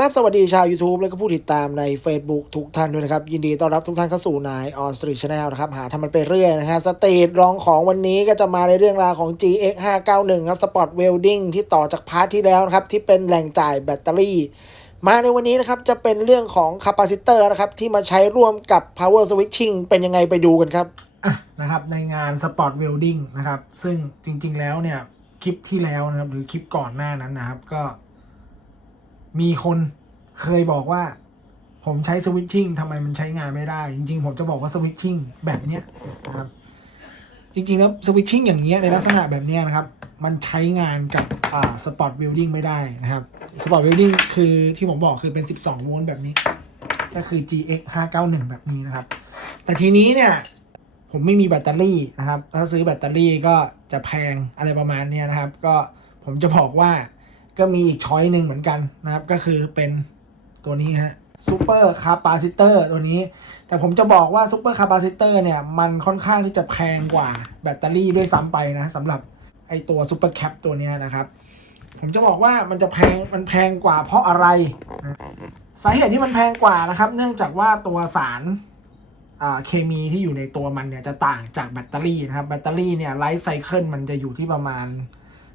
ครับสวัสดีชาว YouTube และก็ผู้ติดตามใน Facebook ทุกท่านด้วยนะครับ ยินดีต้อนรับทุกท่านเข้าสู่นายออนสตรีทชาแนลนะครับ หาทำมันไปเรื่อยนะฮะสเตทรองของวันนี้ก็จะมาในเรื่องราวของ GX 591ครับสปอร์ตเวลดิ้งที่ต่อจากพาร์ทที่แล้วนะครับ ที่เป็นแหล่งจ่ายแบตเตอรี่มาในวันนี้นะครับ จะเป็นเรื่องของคาปาซิเตอร์นะครับ ที่มาใช้ร่วมกับ power switching เป็นยังไงไปดูกันครับอะนะครับในงาน Sport Welding นะครับซึ่งจริงๆแล้วเนี่ยคลิปที่แล้วนะครับหรือคลิปก่อนหน้านั้นนะครับก็ มีคนเคยบอกว่า ผมใช้สวิตชิ่งทำไมมันใช้งานไม่ได้ จริง ๆ ผมจะบอกว่าสวิตชิ่งแบบเนี้ยนะครับจริงๆแล้วสวิตชิ่งอย่างเงี้ยในลักษณะแบบเนี้ยนะครับ มันใช้งานกับอ่าสปอตวิลดิ้งไม่ได้นะครับสปอตวิลดิ้งคือที่ผมบอกคือเป็น 12 โวลต์แบบนี้ ก็คือ GX 591แบบนี้นะครับ แต่ทีนี้เนี่ยผมไม่มีแบตเตอรี่นะครับ ถ้าซื้อแบตเตอรี่ก็จะแพงอะไรประมาณเนี้ยนะครับ ก็ผมจะบอกว่า ก็มีอีกช้อยหนึ่งเหมือนกันนะครับ ก็คือเป็นตัวนี้ฮะซูเปอร์คาปาซิเตอร์ตัวนี้ แต่ผมจะบอกว่าซูเปอร์คาปาซิเตอร์เนี่ย มันค่อนข้างที่จะแพงกว่าแบตเตอรี่ด้วยซ้ำไปนะสำหรับไอตัวซูเปอร์แคปตัวนี้นะครับ ผมจะบอกว่ามันจะแพงมันแพงกว่าเพราะอะไรสาเหตุที่มันแพงกว่านะครับ เนื่องจากว่าตัวสารเคมีที่อยู่ในตัวมันเนี่ยจะต่างจากแบตเตอรี่นะครับ แบตเตอรี่เนี่ยไลฟ์ไซเคิลมันจะอยู่ที่ประมาณ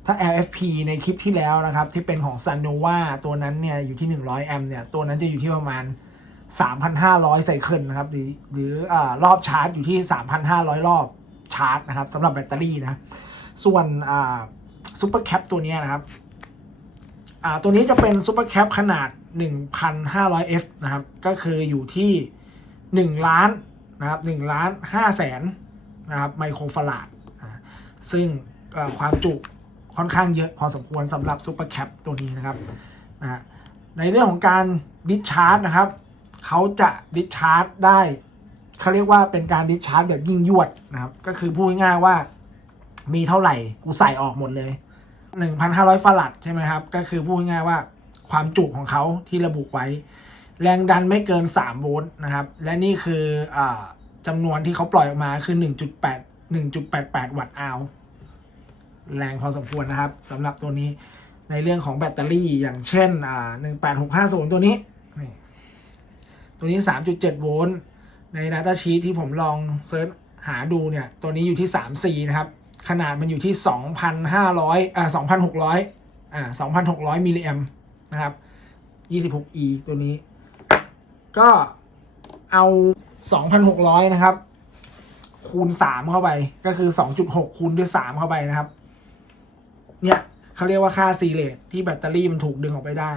ถ้า LFP ในคลิปที่แล้วนะครับ ที่เป็นของ s u n n o v a ตัวนั้นเนี่ยอยู่ที่ 100 แอมป์เนี่ย ตัวนั้นจะอยู่ที่ประมาณ 3,500 ไซเคิลนะครับ หรือหรืออรอบชาร์จอยู่ที่ 3,500 รอบชาร์จนะครับสำหรับแบตเตอรี่นะ ส่วนซูเปอร์แคปตัวนี้นะครับตัวนี้จะเป็นซูเปอร์แคปขนาด 1,500F นะครับ ก็คืออยู่ที่ 1 ล้านนะครับ1ล้าน5แสนนะครับไมโครฟาราดซึ่งความจุ ค่อนข้างเยอะพอสมควรสำหรับซูเปอร์แคปตัวนี้นะครับนะฮะในเรื่องของการดิชาร์จนะครับเขาจะดิชาร์จได้เขาเรียกว่าเป็นการดิชาร์จแบบยิ่งยวดนะครับก็คือพูดง่ายๆว่ามีเท่าไหร่กูใส่ออกหมดเลย 1,500ฟาราดใช่ไหมครับ ก็คือพูดง่ายๆว่าความจุของเขาที่ระบุไว้ แรงดันไม่เกิน 3 โวลต์นะครับ และนี่คืออจำนวนที่เขาปล่อยออกมาคือ 1.8 1.88 วัตต์อาว แรงพอสมควรนะครับสำหรับตัวนี้ในเรื่องของแบตเตอรี่อย่างเช่นอ่า18650 ตัวนี้นี่ตัวนี้ 3.7 โวลต์ ใน Data Sheet ที่ผมลองเซิร์ชหาดูเนี่ย ตัวนี้อยู่ที่ 3C นะครับ ขนาดมันอยู่ที่ 2,500อ่า2,600อ่า2,600มิลลิแอมนะครับ 26E ตัวนี้ ก็เอา 2,600 นะครับ คูณ 3 เข้าไป ก็คือ 2.6 คูณด้วย 3 เข้าไปนะครับ เนี่ยเขาเรียกว่าค่าซีเลตที่แบตเตอรี่มันถูกดึงออกไปได้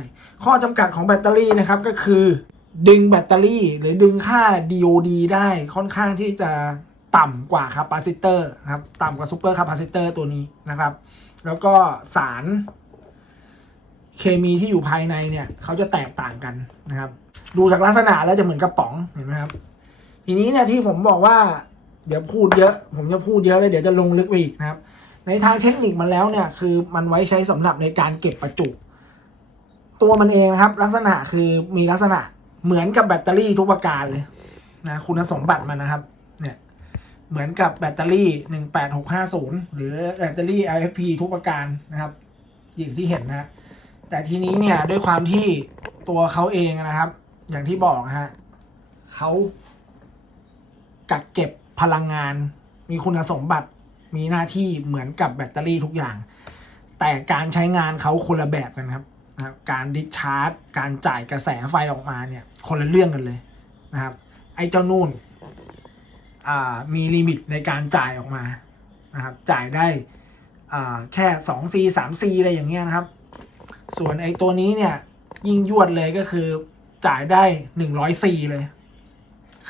ข้อจำกัดของแบตเตอรี่นะครับก็คือดึงแบตเตอรี่หรือดึงค่า DOD ได้ค่อนข้างที่จะต่ำกว่าคาปาซิเตอร์นะครับต่ำกว่าซูเปอร์คาปาซิเตอร์ตัวนี้นะครับ แล้วก็สารเคมีที่อยู่ภายในเนี่ยเขาจะแตกต่างกันนะครับ ดูจากลักษณะแล้วจะเหมือนกระป๋องเห็นไหมครับ ทีนี้เนี่ยที่ผมบอกว่าเดี๋ยวพูดเยอะ ผมจะพูดเยอะเลยเดี๋ยวจะลงลึกไปอีกนะครับ ในทางเทคนิคมันแล้วเนี่ยคือมันไว้ใช้สำหรับในการเก็บประจุ ตัวมันเองนะครับ ลักษณะคือมีลักษณะเหมือนกับแบตเตอรี่ทุกประการเลยนะคุณสมบัติมันนะครับเนี่ยเหมือนกับแบตเตอรี่หนึ่งแปดหกห้าศูนย์หรือแบตเตอรี่ LFP ทุกประการนะครับ อย่างที่เห็นนะ แต่ทีนี้เนี่ยด้วยความที่ตัวเขาเองนะครับ อย่างที่บอกนะฮะเขากักเก็บพลังงานมีคุณสมบัติ มีหน้าที่เหมือนกับแบตเตอรี่ทุกอย่าง แต่การใช้งานเขาคนละแบบกันครับนะครับการดิชาร์จ การจ่ายกระแสไฟออกมาเนี่ยคนละเรื่องกันเลยนะครับไอ้เจ้านู่นอ่ามีลิมิตในการจ่ายออกมานะครับจ่ายได้อ่าแค่ 2C 3C อะไรอย่างเงี้ยนะครับ ส่วนไอ้ตัวนี้เนี่ยยิ่งยวดเลยก็คือจ่ายได้ 100C เลย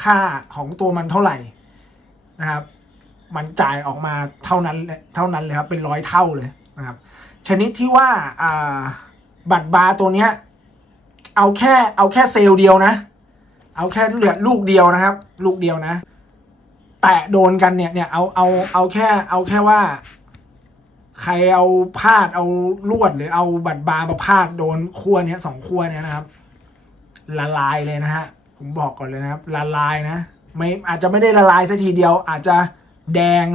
ค่าของตัวมันเท่าไหร่นะครับ มันจ่ายออกมาเท่านั้นเท่านั้นเลยครับเป็นร้อยเท่าเลยนะครับ ชนิดที่ว่าบัตรบาร์ตัวเนี้ยเอาแค่เอาแค่เซลล์เดียวนะ เอาแค่เหลือลูกเดียวนะครับ ลูกเดียวนะ แตะโดนกันเนี่ยเนี่ยเอาเอาเอาแค่เอาแค่ว่า ใครเอาพาดเอาลวดหรือเอาบัตรบาร์มาพาดโดนขั้วเนี้ยสองขั้วเนี้ยนะครับ ละลายเลยนะฮะผมบอกก่อนเลยนะครับ ละลายนะไม่อาจจะไม่ได้ละลายสักทีเดียวอาจจะ แดง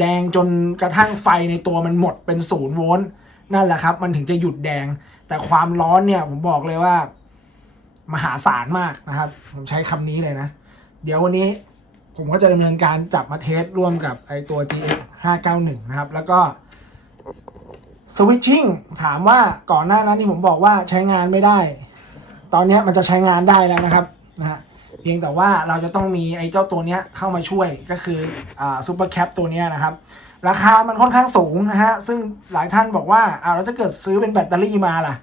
แดงจนกระทั่งไฟในตัวมันหมดเป็นศูนย์โวลต์นั่นแหละครับ มันถึงจะหยุดแดง แต่ความร้อนเนี่ยผมบอกเลยว่า มหาศาลมากนะครับ ผมใช้คำนี้เลยนะ เดี๋ยววันนี้ผมก็จะดำเนินการจับมาเทสร่วมกับไอตัว GX 591นะครับ แล้วก็สวิตชิ่งถามว่าก่อนหน้านั้นที่ผมบอกว่าใช้งานไม่ได้ ตอนนี้มันจะใช้งานได้แล้วนะครับนะฮะ เพียงแต่ว่าเราจะต้องมีไอ้เจ้าตัวเนี้ยเข้ามาช่วยก็คืออ่าซูเปอร์แคปตัวเนี้ยนะครับ ราคามันค่อนข้างสูงนะฮะ ซึ่งหลายท่านบอกว่าอ้าวแล้วถ้าเกิดซื้อเป็นแบตเตอรี่มาล่ะ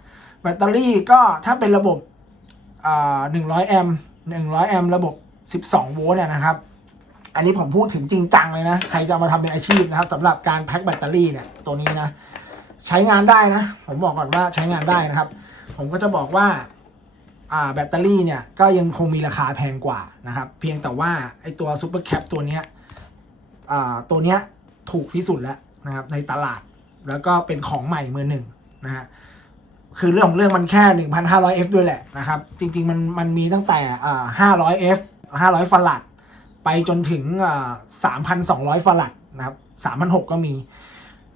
แบตเตอรี่ก็ถ้าเป็นระบบอ่า100แอมป์100แอมป์ระบบ12โวลต์เนี่ยนะครับ อันนี้ผมพูดถึงจริงจังเลยนะ ใครจะมาทำเป็นอาชีพนะครับสำหรับการแพ็คแบตเตอรี่เนี่ยตัวนี้นะ ใช้งานได้นะ ผมบอกก่อนว่าใช้งานได้นะครับ ผมก็จะบอกว่า แบตเตอรี่เนี่ยก็ยังคงมีราคาแพงกว่านะครับ เพียงแต่ว่าไอตัวซูเปอร์แคปตัวเนี้ยตัวเนี้ยถูกที่สุดแล้วนะครับในตลาดแล้วก็เป็นของใหม่มือหนึ่งนะฮะคือเรื่องของเรื่องมันแค่ 1,500F ด้วยแหละนะครับ จริง ๆ มันมันมีตั้งแต่อ่า 500F 500ฟารัดไปจนถึง 3,200ฟารัดนะครับ3,600 ก็มี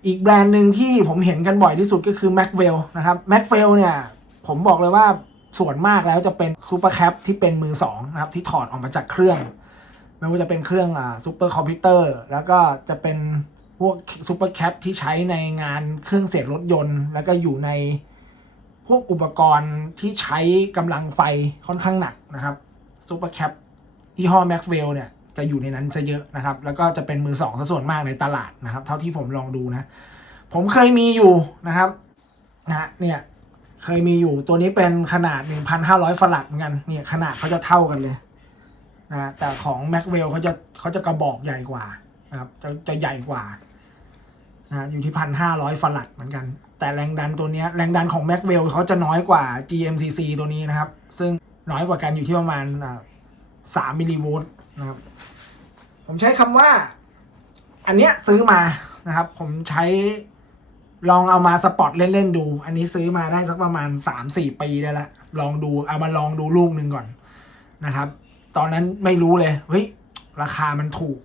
อีกแบรนด์หนึ่งที่ผมเห็นกันบ่อยที่สุดก็คือ m a c w e l l นะครับ m a c w e l l เนี่ย ผมบอกเลยว่า ส่วนมากแล้วจะเป็นซูเปอร์แคปที่เป็นมือสองนะครับที่ถอดออกมาจากเครื่อง ไม่ว่าจะเป็นเครื่องอ่าซูเปอร์คอมพิวเตอร์แล้วก็จะเป็นพวกซูเปอร์แคปที่ใช้ในงานเครื่องเสียงรถยนต์ แล้วก็อยู่ในพวกอุปกรณ์ที่ใช้กำลังไฟค่อนข้างหนักนะครับซูเปอร์แคปยี่ห้อ m a c w e l l เนี่ยจะอยู่ในนั้นซะเยอะนะครับ แล้วก็จะเป็นมือสองซะส่วนมากในตลาดนะครับ เท่าที่ผมลองดูนะ ผมเคยมีอยู่นะครับนะเนี่ย เคยมีอยู่ตัวนี้เป็นขนาด 1,500ฟลัดเหมือนกันเนี่ยขนาดเขาจะเท่ากันเลยนะแต่ของ m a c w e l l เขาจะเขาจะกระบอกใหญ่กว่านะครับจะจะใหญ่กว่านะอยู่ที่พันห้าร้อยฟลัดเหมือนกัน แต่แรงดันตัวนี้แรงดันของ m a c w e l l เขาจะน้อยกว่า GMCC ตัวนี้นะครับ ซึ่งน้อยกว่ากันอยู่ที่ประมาณสามมิลลิโวลต์นะครับ ผมใช้คำว่า อันเนี้ยซื้อมานะครับ ผมใช้ ลองเอามาสปอตเล่นๆดู อันนี้ซื้อมาได้สักประมาณ 3-4 ปีได้ละ ลองดูเอามาลองดูลูกหนึ่งก่อนนะครับ ตอนนั้นไม่รู้เลยเฮ้ยราคามันถูก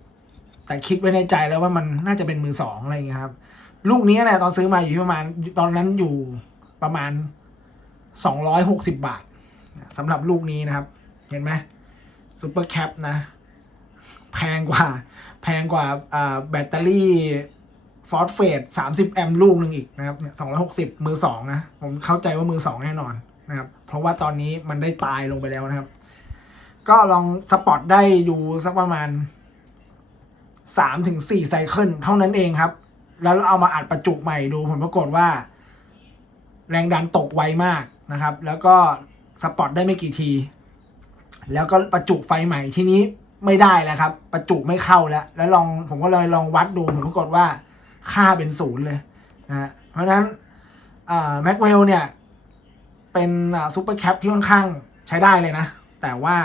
แต่คิดไว้ในใจแล้วว่ามันน่าจะเป็นมือสองอะไรอย่างเงี้ยครับ ลูกนี้แหละตอนซื้อมาอยู่ประมาณตอนนั้นอยู่ประมาณ 260 บาทสำหรับลูกนี้นะครับ เห็นไหมซูเปอร์แคปนะ แพงกว่า แพงกว่าแบตเตอรี่ ฟอสเฟตสามสิบแอมป์ลูกหนึ่งอีกนะครับสองร้อยหกสิบมือสองนะ ผมเข้าใจว่ามือสองแน่นอนนะครับ เพราะว่าตอนนี้มันได้ตายลงไปแล้วนะครับ ก็ลองสปอตได้ดูสักประมาณสามถึงสี่ไซเคิลเท่านั้นเองครับ แล้วเอามาอัดประจุใหม่ดูผลปรากฏว่า แรงดันตกไวมากนะครับ แล้วก็สปอตได้ไม่กี่ที แล้วก็ประจุไฟใหม่ทีนี้ไม่ได้แล้วครับ ประจุไม่เข้าแล้ว แล้วลองผมก็เลยลองวัดดูผลปรากฏว่า ค่าเป็นศูนย์เลยนะเพราะฉะนั้นแม็กเวลเนี่ย เป็นซูเปอร์แคปที่ค่อนข้างใช้ได้เลยนะ แต่ว่า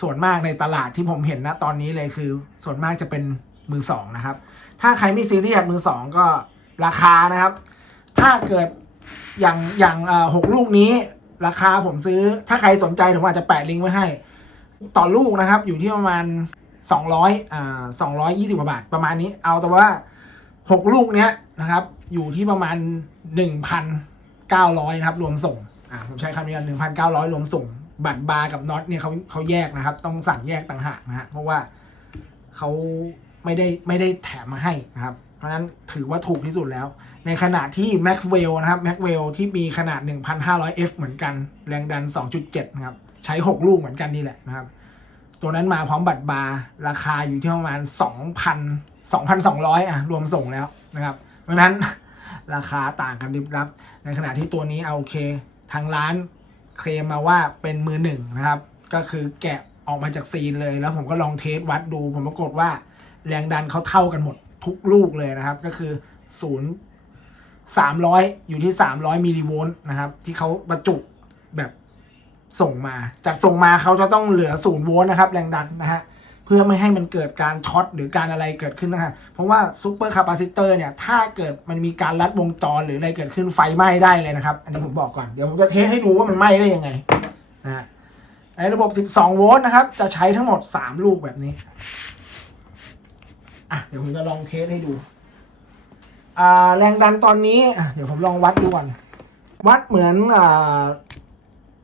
ส่วนมากในตลาดที่ผมเห็นนะตอนนี้เลยคือ ส่วนมากจะเป็นมือสองนะครับ ถ้าใครไม่ซีเรียสมือสองก็ราคานะครับ ถ้าเกิดอย่างอย่างหกลูกนี้ ราคาผมซื้อถ้าใครสนใจผมอาจจะแปะลิงก์ไว้ให้ ต่อลูกนะครับ อยู่ที่ประมาณ 200อ่า220กว่าบาทประมาณนี้ เอาแต่ว่า หกลูกเนี้ยนะครับ อยู่ที่ประมาณหนึ่งพันเก้าร้อยนะครับ รวมส่งอ่าผมใช้คำนี้กันหนึ่งพันเก้าร้อยรวมส่ง บัตรบาร์กับน็อตเนี่ยเขาเขาแยกนะครับ ต้องสั่งแยกต่างหากนะฮะเพราะว่าเขาไม่ได้ไม่ได้แถมมาให้นะครับ เพราะฉะนั้นถือว่าถูกที่สุดแล้ว ในขณะที่ m a c w e l l นะครับ m a c w e l l ที่มีขนาด 1,500F เหมือนกัน แรงดัน 2.7 นะครับ ใช้ 6 ลูกเหมือนกันนี่แหละนะครับ ตัวนั้นมาพร้อมบัตรบาร์ราคาอยู่ที่ประมาณ 2,000 2,200 อะ รวมส่งแล้วนะครับ เพราะฉะนั้นราคาต่างกันดิบรับ ในขณะที่ตัวนี้เอาโอเค ทางร้านเคลมมาว่าเป็นมือหนึ่งนะครับ ก็คือแกะออกมาจากซีนเลย แล้วผมก็ลองเทสวัดดูผมปรากฏว่าแรงดันเขาเท่ากันหมดทุกลูกเลยนะครับ ก็คือศูนย์สามร้อยอยู่ที่สามร้อยมิลลิโวลต์นะครับ ที่เขาบรรจุ ส่งมา จัดส่งมาเขาจะต้องเหลือศูนย์โวลต์นะครับ แรงดันนะฮะเพื่อไม่ให้มันเกิดการช็อตหรือการอะไรเกิดขึ้นนะฮะเพราะว่าซูเปอร์คาปาซิเตอร์เนี่ย ถ้าเกิดมันมีการลัดวงจรหรืออะไรเกิดขึ้นไฟไหม้ได้เลยนะครับ อันนี้ผมบอกก่อนเดี๋ยวผมจะเทสให้ดูว่ามันไหม้ได้ยังไงนะฮะในระบบ 12 โวลต์นะครับ จะใช้ทั้งหมด 3 ลูกแบบนี้อะเดี๋ยวผมจะลองเทสให้ดูอ่าแรงดันตอนนี้เดี๋ยวผมลองวัดดูก่อนวัดเหมือนอ่า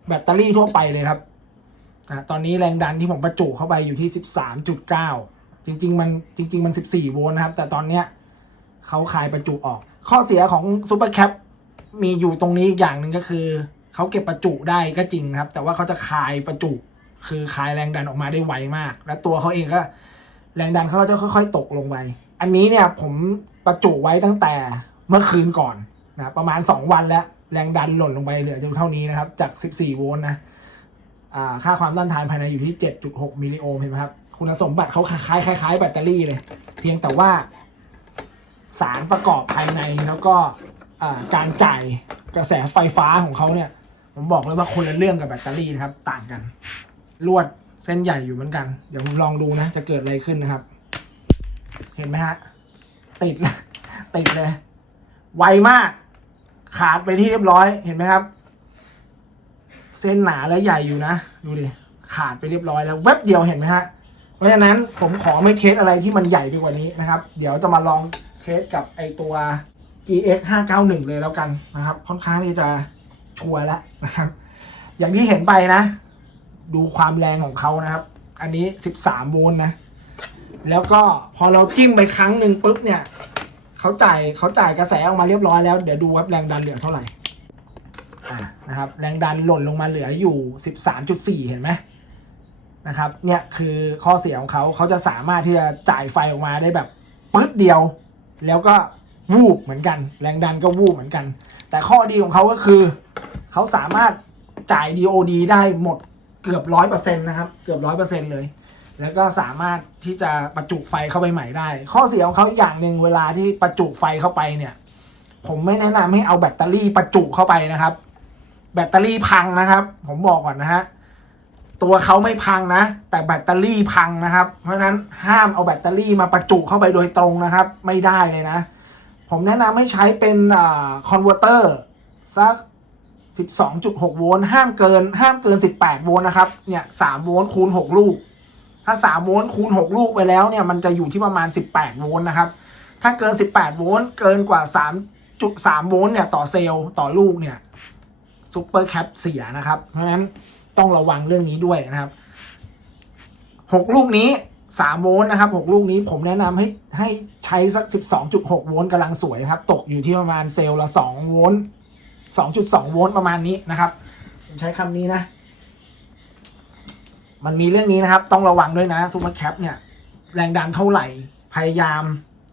แบตเตอรี่ทั่วไปเลยครับอะตอนนี้แรงดันที่ผมประจุเข้าไปอยู่ที่ 13.9 จริง ๆ มันจริง ๆ มัน 14 โวลต์นะครับ แต่ตอนเนี้ยเขาคายประจุออก ข้อเสียของซูเปอร์แคปมีอยู่ตรงนี้อีกอย่างหนึ่งก็คือ เขาเก็บประจุได้ก็จริงครับ แต่ว่าเขาจะคายประจุ คือคายแรงดันออกมาได้ไวมาก และตัวเขาเองก็ แรงดันเขาก็จะค่อย ๆ ตกลงไป อันนี้เนี่ยผมประจุไว้ตั้งแต่เมื่อคืนก่อนนะประมาณ 2 วันแล้ว แรงดันหล่นลงไปเหลือเท่านี้นะครับ จาก 14 โวลต์นะค่าความต้านทานภายในอยู่ที่ 7.6 มิลลิโอห์มเห็นไหมครับ คุณสมบัติเขาคล้ายคล้ายแบตเตอรี่เลย เพียงแต่ว่า สารประกอบภายในแล้วก็การจ่ายกระแสไฟฟ้าของเขาเนี่ย ผมบอกเลยว่าคนละเรื่องกับแบตเตอรี่นะครับ ต่างกัน ลวดเส้นใหญ่อยู่เหมือนกัน เดี๋ยวผมลองดูนะ จะเกิดอะไรขึ้นนะครับ เห็นไหมฮะ ติด ติดเลย ไวมาก ขาดไปที่เรียบร้อยเห็นไหมครับ เส้นหนาและใหญ่อยู่นะ ดูดิขาดไปเรียบร้อยแล้วแวบเดียวเห็นไหมฮะเพราะฉะนั้นผมขอไม่เทสอะไรที่มันใหญ่ไปกว่านี้นะครับ เดี๋ยวจะมาลองเทสกับไอตัว GX 591เลยแล้วกันนะครับ ค่อนข้างที่จะชัวร์แล้วนะครับ อย่างที่เห็นไปนะ ดูความแรงของเขานะครับ อันนี้ 13โวลต์นะ แล้วก็พอเราจิ้มไปครั้งหนึ่งปุ๊บเนี่ย เขาจ่ายเขาจ่ายกระแสออกมาเรียบร้อยแล้วเดี๋ยวดูว่าแรงดันเหลือเท่าไหร่นะครับแรงดันหล่นลงมาเหลืออยู่ 13.4 เห็นไหมนะครับเนี่ยคือข้อเสียของเขาเขาจะสามารถที่จะจ่ายไฟออกมาได้แบบปึ๊ดเดียว แล้วก็วูบเหมือนกัน แรงดันก็วูบเหมือนกัน แต่ข้อดีของเขาก็คือ เขาสามารถจ่าย DOD ได้หมดเกือบร้อยเปอร์เซ็นต์นะครับ เกือบร้อยเปอร์เซ็นต์เลย แล้วก็สามารถที่จะประจุไฟเข้าไปใหม่ได้ ข้อเสียของเขาอีกอย่างหนึ่งเวลาที่ประจุไฟเข้าไปเนี่ย ผมไม่แนะนำให้เอาแบตเตอรี่ประจุเข้าไปนะครับ แบตเตอรี่พังนะครับ ผมบอกก่อนนะฮะตัวเขาไม่พังนะ แต่แบตเตอรี่พังนะครับ เพราะฉะนั้นห้ามเอาแบตเตอรี่มาประจุเข้าไปโดยตรงนะครับ ไม่ได้เลยนะ ผมแนะนำให้ใช้เป็นคอนเวอร์เตอร์สัก 12.6 โวลต์ห้ามเกินห้ามเกิน 18 โวลต์นะครับเนี่ย3โวลต์คูณ 6 ลูก ถ้า 3 โวลต์คูณ 6 ลูกไปแล้วเนี่ย มันจะอยู่ที่ประมาณ 18 โวลต์นะครับ ถ้าเกิน 18 โวลต์เกินกว่า 3.3 โวลต์เนี่ย ต่อเซลล์ต่อลูกเนี่ยซูเปอร์แคปเสียนะครับ เพราะฉะนั้นต้องระวังเรื่องนี้ด้วยนะครับ 6 ลูกนี้ 3 โวลต์นะครับ 6 ลูกนี้ผมแนะนำให้ให้ใช้สัก 12.6 โวลต์กำลังสวยครับ ตกอยู่ที่ประมาณเซลล์ละ 2 โวลต์2.2 โวลต์ประมาณนี้นะครับ ผมใช้คำนี้นะ มันมีเรื่องนี้นะครับ ต้องระวังด้วยนะซูเปอร์แคปเนี่ย แรงดันเท่าไหร่ พยายาม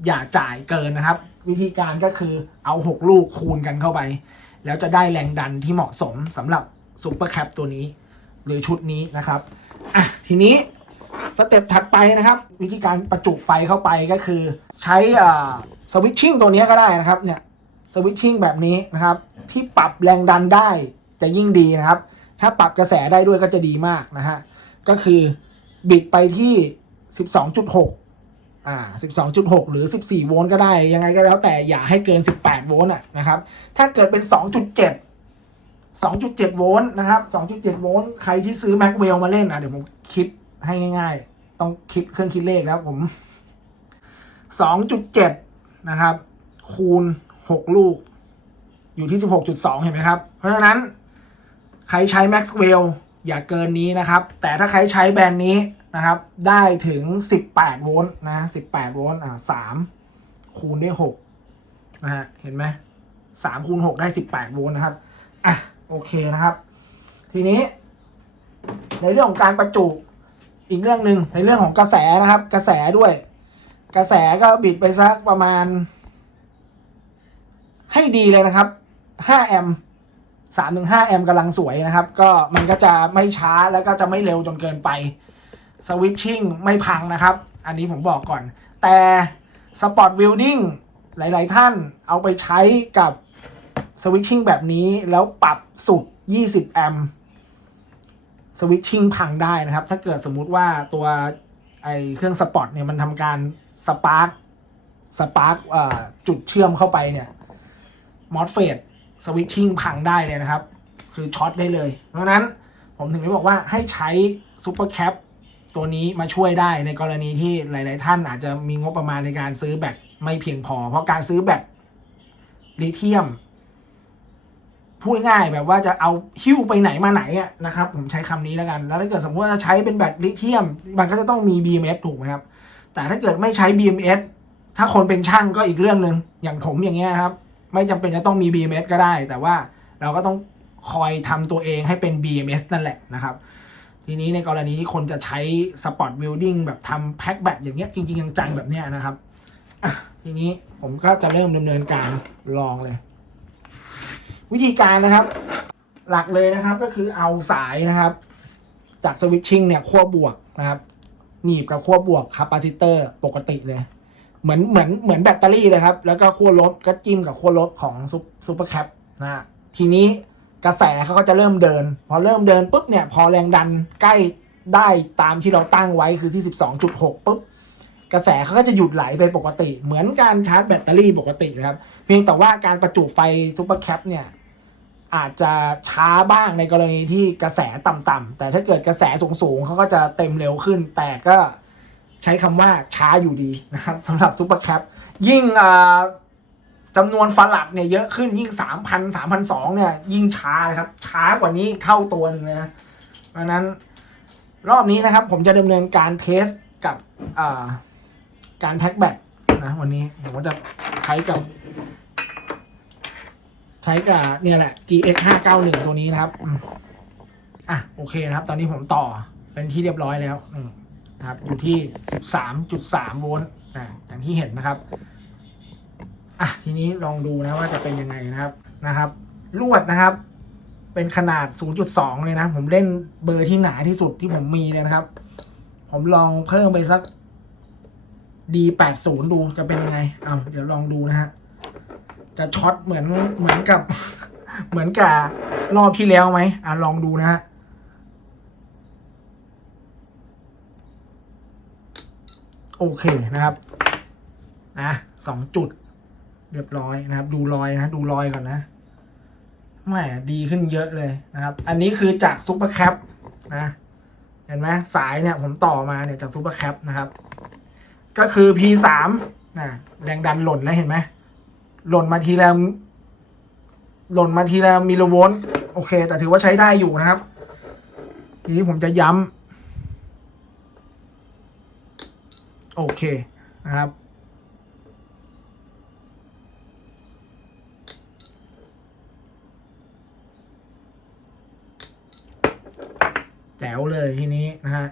อย่าจ่ายเกินนะครับ วิธีการก็คือเอา 6 ลูกคูณกันเข้าไป แล้วจะได้แรงดันที่เหมาะสมสำหรับซูเปอร์แคปตัวนี้ หรือชุดนี้นะครับอะทีนี้สเต็ปถัดไปนะครับ วิธีการประจุไฟเข้าไปก็คือ ใช้สวิตชิ่งตัวนี้ก็ได้นะครับเนี่ยสวิตชิ่งแบบนี้นะครับ ที่ปรับแรงดันได้จะยิ่งดีนะครับ ถ้าปรับกระแสได้ด้วยก็จะดีมากนะฮะ ก็คือบิดไปที่ 12.6 อ่า 12.6 หรือ 14 โวลต์ก็ได้ ยังไงก็แล้วแต่อย่าให้เกิน 18 โวลต์อะนะครับ ถ้าเกิดเป็น 2.7 2.7 โวลต์นะครับ 2.7 โวลต์ใครที่ซื้อ Maxwell มาเล่นอะเดี๋ยวผมคิดให้ง่าย ๆ ต้องคิดเครื่องคิดเลขแล้วผม 2.7 นะครับ คูณ 6 ลูก อยู่ที่ 16.2 เห็นไหมครับ เพราะฉะนั้น ใครใช้ Maxwell อย่าเกินนี้นะครับ แต่ถ้าใครใช้แบรนด์นี้นะครับ ได้ถึง 18 โวลต์นะ18 โวลต์อ่า3คูณได้6นะฮะเห็นไหม3คูณ6ได้ 18 โวลต์นะครับอะโอเคนะครับ ทีนี้ ในเรื่องของการประจุอีกเรื่องหนึ่งในเรื่องของกระแสนะครับ กระแสด้วย กระแสก็บิดไปสักประมาณ ให้ดีเลยนะครับ 5 แอมป์ 3ถึง5แอมป์กำลังสวยนะครับ ก็มันก็จะไม่ช้าแล้วก็จะไม่เร็วจนเกินไปสวิตชิ่งไม่พังนะครับ อันนี้ผมบอกก่อน แต่สปอร์ตวิลดิ้งหลาย ๆ ท่านเอาไปใช้กับสวิตชิ่งแบบนี้แล้วปรับสุด 20 แอมป์สวิตชิ่งพังได้นะครับ ถ้าเกิดสมมุติว่าตัวไอเครื่องสปอร์ตเนี่ยมันทำการสปาร์กสปาร์กจุดเชื่อมเข้าไปเนี่ยมอสเฟด สวิตชิ่งพังได้เลยนะครับ คือช็อตได้เลย เพราะนั้นผมถึงได้บอกว่าให้ใช้ซูเปอร์แคปตัวนี้มาช่วยได้ในกรณีที่หลาย ๆ ท่านอาจจะมีงบประมาณในการซื้อแบตไม่เพียงพอ เพราะการซื้อแบตลิเธียมพูดง่ายแบบว่าจะเอาหิ้วไปไหนมาไหนอะนะครับ ผมใช้คำนี้แล้วกัน แล้วถ้าเกิดสมมติว่าจะใช้เป็นแบตลิเธียม มันก็จะต้องมี BMS ถูกไหมครับ แต่ถ้าเกิดไม่ใช้ BMS ถ้าคนเป็นช่างก็อีกเรื่องหนึ่งอย่างผมอย่างเงี้ยครับ ไม่จำเป็นจะต้องมี BMS ก็ได้ แต่ว่าเราก็ต้องคอยทำตัวเองให้เป็น BMS นั่นแหละนะครับ ทีนี้ในกรณีที่คนจะใช้สปอร์ตวิลดิ้งแบบทำแพ็คแบตอย่างเงี้ยจริง ๆ จังๆแบบเนี้ยนะครับทีนี้ผมก็จะเริ่มดำเนินการลองเลย วิธีการนะครับ หลักเลยนะครับก็คือเอาสายนะครับ จากสวิตชิ่งเนี่ยขั้วบวกนะครับ หนีบกับขั้วบวกคาปาซิเตอร์ปกติเลย เหมือนเหมือนเหมือนแบตเตอรี่เลยครับ แล้วก็ขั้วลบก็จิ้มกับขั้วลบของซูเปอร์แคปนะทีนี้กระแสเขาก็จะเริ่มเดิน พอเริ่มเดินปุ๊บเนี่ยพอแรงดันใกล้ได้ตามที่เราตั้งไว้คือที่ 12.6ปุ๊บกระแสเขาก็จะหยุดไหลไปปกติ เหมือนการชาร์จแบตเตอรี่ปกตินะครับ เพียงแต่ว่าการประจุไฟซูเปอร์แคปเนี่ยอาจจะช้าบ้างในกรณีที่กระแสต่ำๆแต่ถ้าเกิดกระแสสูงๆเขาก็จะเต็มเร็วขึ้น แต่ก็ ใช้คำว่าช้าอยู่ดีนะครับสำหรับซูเปอร์แคปยิ่งอ่าจำนวนฟลัดเนี่ยเยอะขึ้นยิ่ง 3,000 3,200เนี่ยยิ่งช้าเลยครับ ช้ากว่านี้เท่าตัวหนึ่งเลยนะเพราะนั้นรอบนี้นะครับ ผมจะดำเนินการเทสกับการแพ็คแบตนะวันนี้ผมก็จะใช้กับ ใช้กับเนี่ยแหละ GX 591ตัวนี้นะครับ อะ โอเคนะครับ ตอนนี้ผมต่อเป็นที่เรียบร้อยแล้วนี่ นะครับอยู่ที่ 13.3 โวลต์นะอย่างที่เห็นนะครับอะทีนี้ลองดูนะว่าจะเป็นยังไงนะครับนะครับ ลวดนะครับ เป็นขนาด 0.2 เลยนะ ผมเล่นเบอร์ที่หนาที่สุดที่ผมมีเลยนะครับ ผมลองเพิ่มไปสัก D80 ดูจะเป็นยังไงเอาเดี๋ยวลองดูนะฮะจะช็อตเหมือนเหมือนกับ เหมือนกับรอบที่แล้วไหมอะลองดูนะฮะ โอเคนะครับนะสองจุด เรียบร้อยนะครับ ดูรอยนะ ดูรอยก่อนนะแหมดีขึ้นเยอะเลยนะครับ อันนี้คือจากซุปเปอร์แคปนะเห็นไหมสายเนี่ยผมต่อมาเนี่ยจากซุปเปอร์แคปนะครับ ก็คือ P3 นะแรงดันหล่นแล้วเห็นไหมหล่นมาทีละหล่นมาทีละมิลลิโวลต์โอเค แต่ถือว่าใช้ได้อยู่นะครับ ทีนี้ผมจะย้ำ โอเคนะครับ แจ๋วเลยทีนี้นะฮะ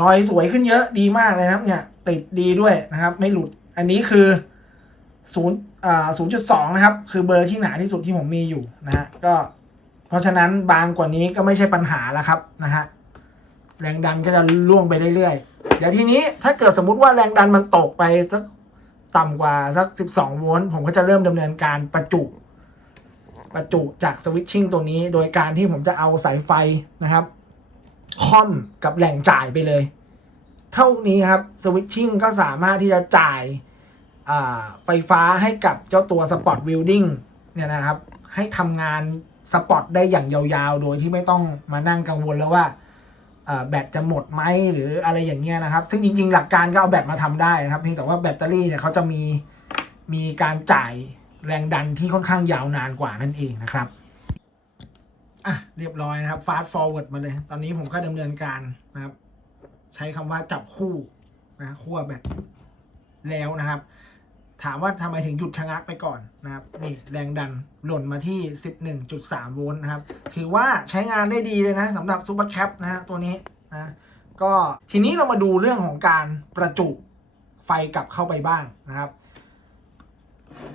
รอยสวยขึ้นเยอะดีมากเลยนะครับเนี่ย ติดดีด้วยนะครับ ไม่หลุดอันนี้คือศูนย์อ่าศูนย์จุดสองนะครับ คือเบอร์ที่หนาที่สุดที่ผมมีอยู่นะฮะก็ เพราะฉะนั้นบางกว่านี้ก็ไม่ใช่ปัญหาแล้วครับนะฮะแรงดันก็จะล่วงไปเรื่อยๆ ดี๋ยวทีนี้ถ้าเกิดสมมุติว่าแรงดันมันตกไปสักต่ำกว่าสักสิบสองโวลต์ผมก็จะเริ่มดำเนินการประจุ ประจุจากสวิตชิ่งตัวนี้ โดยการที่ผมจะเอาสายไฟนะครับค่อมกับแหล่งจ่ายไปเลย เท่านี้ครับสวิตชิ่งก็สามารถที่จะจ่ายาไฟฟ้าให้กับเจ้าตัวสปอตวิลดิ้งเนี่ยนะครับ ให้ทำงานสปอตได้อย่างยาวๆ โดยที่ไม่ต้องมานั่งกังวลแล้วว่า แบตจะหมดไหมหรืออะไรอย่างเงี้ยนะครับ ซึ่งจริง ๆ หลักการก็เอาแบตมาทำได้นะครับเพียงแต่ว่าแบตเตอรี่เนี่ยเขาจะมีมีการจ่ายแรงดันที่ค่อนข้างยาวนานกว่านั่นเองนะครับอะเรียบร้อยนะครับ fast forward มาเลย ตอนนี้ผมก็ดำเนินการนะครับ ใช้คำว่าจับคู่นะคู่แบบแล้วนะครับ ถามว่าทำไมถึงหยุดชะงักไปก่อนนะครับนี่แรงดันหล่นมาที่ 11.3 โวลต์นะครับ ถือว่าใช้งานได้ดีเลยนะสำหรับซูเปอร์แคปนะฮะตัวนี้นะก็ทีนี้เรามาดูเรื่องของการประจุไฟกลับเข้าไปบ้างนะครับ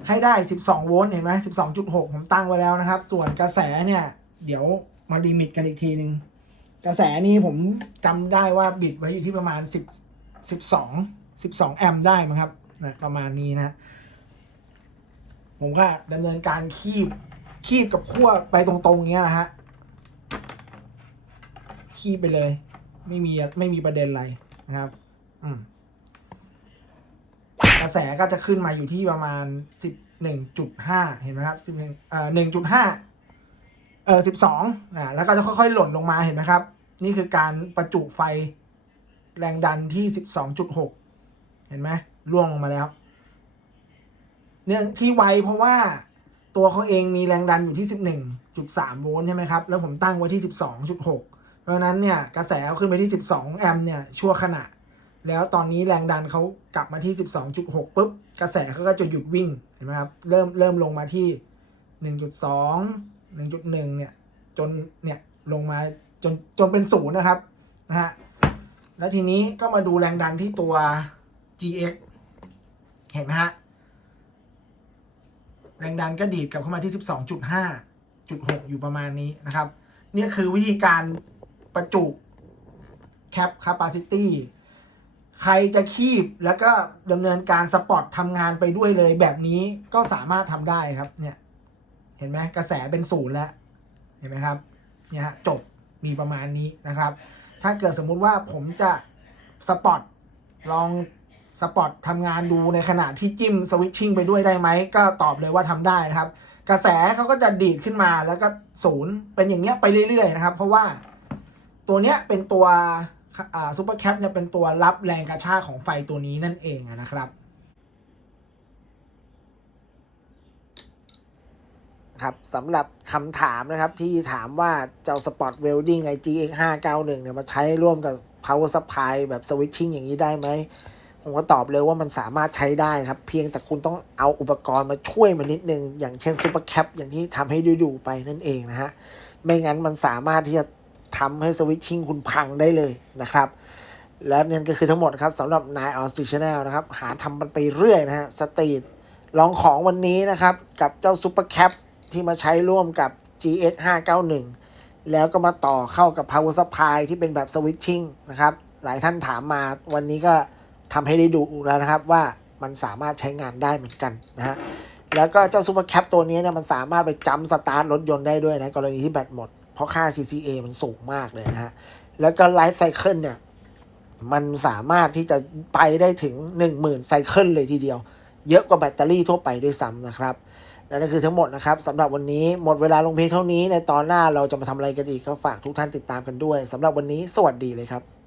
ให้ได้ 12 โวลต์เห็นไหม12.6 ผมตั้งไว้แล้วนะครับ ส่วนกระแสเนี่ย เดี๋ยวมาดีมิตกันอีกทีหนึ่งกระแสนี้ผมจำได้ว่าบิดไว้อยู่ที่ประมาณ 10 12 12 แอมป์ได้มั้งครับ นะประมาณนี้นะ ผมก็ดำเนินการคีบคีบกับขั้วไปตรงๆเงี้ยนะฮะคีบไปเลย ไม่มีไม่มีประเด็นอะไรนะครับ อืมกระแสก็จะขึ้นมาอยู่ที่ประมาณสิบหนึ่งจุดห้าเห็นไหมครับสิบหนึ่งเอ่อหนึ่งจุดห้าเอ่อสิบสองนะแล้วก็จะค่อยๆ หล่นลงมาเห็นไหมครับ นี่คือการประจุไฟแรงดันที่สิบสองจุดหกเห็นไหม ล่วงลงมาแล้ว เนื่องที่ไวเพราะว่าตัวเขาเองมีแรงดันอยู่ที่สิบหนึ่งจุ12.3โวลต์ใช่ไหมครับ แล้วผมตั้งไว้ที่ 12.6 เพราะนั้นเนี่ยกระแสเอาขึ้นไปที่ 12 แอมป์เนี่ยชั่วขณะ แล้วตอนนี้แรงดันเขากลับมาที่ 12.6ปุ๊บกระแสเขาก็จะหยุดวิ่งเห็นไหมครับเริ่มเริ่มลงมาที่ 1.2 1.1 เนี่ยจนเนี่ยลงมาจนจนเป็นศูนย์นะครับนะฮะแล้วทีนี้ก็มาดูแรงดันที่ตัว GX เห็นไหมฮะ แรงดันก็ดีดกลับเข้ามาที่ 12.5.6 อยู่ประมาณนี้นะครับเนี่ยคือวิธีการประจุ cap capacity ใครจะคีบแล้วก็ดำเนินการสปอตทำงานไปด้วยเลยแบบนี้ก็สามารถทำได้ครับเนี่ย เห็นไหมกระแสเป็นศูนย์แล้ว เห็นไหมครับเนี่ยฮะจบมีประมาณนี้นะครับ ถ้าเกิดสมมุติว่าผมจะสปอตลอง สปอตทำงานดูในขณะที่จิ้มสวิตชิ่งไปด้วยได้ไหม ก็ตอบเลยว่าทำได้นะครับ กระแสเขาก็จะดีดขึ้นมาแล้วก็ศูนย์เป็นอย่างเงี้ยไปเรื่อยๆนะครับ เพราะว่าตัวเนี้ยเป็นตัวซูเปอร์แคปเนี่ยเป็นตัวรับแรงกระชากของไฟตัวนี้นั่นเองนะครับครับสำหรับคำถามนะครับที่ถามว่าเจ้า Spot Welding IGX 591 เนี่ยมาใช้ร่วมกับ Power Supply แบบ Switching อย่างนี้ได้ไหม ผมก็ตอบเลยว่ามันสามารถใช้ได้ครับ เพียงแต่คุณต้องเอาอุปกรณ์มาช่วยมันนิดนึง อย่างเช่น Super Cap อย่างที่ทำให้ดูๆไปนั่นเองนะฮะ ไม่งั้นมันสามารถที่จะทำให้ Switching คุณพังได้เลยนะครับ และนั่นก็คือทั้งหมดครับสำหรับ Nine on Street Channel นะครับ หาทำมันไปเรื่อยนะฮะสตรีทลองของวันนี้นะครับ กับเจ้า Super Cap ที่มาใช้ร่วมกับ GX 591แล้วก็มาต่อเข้ากับ Power Supply ที่เป็นแบบ Switching นะครับ หลายท่านถามมาวันนี้ก็ ทำให้ได้ดูแล้วนะครับว่ามันสามารถใช้งานได้เหมือนกันนะฮะแล้วก็เจ้า Super Cap ตัวนี้เนี่ยมันสามารถไปจัมป์สตาร์ทรถยนต์ได้ด้วยนะกรณีที่แบตหมด เพราะค่า CCA มันสูงมากเลยนะฮะแล้วก็ Life Cycle เนี่ยมันสามารถที่จะไปได้ถึง 10,000ไซเคิลเลยทีเดียว เยอะกว่าแบตเตอรี่ทั่วไปด้วยซ้ำนะครับและนั่นคือทั้งหมดนะครับสำหรับวันนี้หมดเวลาลงเพลงเท่านี้ในตอนหน้าเราจะมาทำอะไรกันอีกก็ฝากทุกท่านติดตามกันด้วยสำหรับวันนี้สวัสดีเลยครับ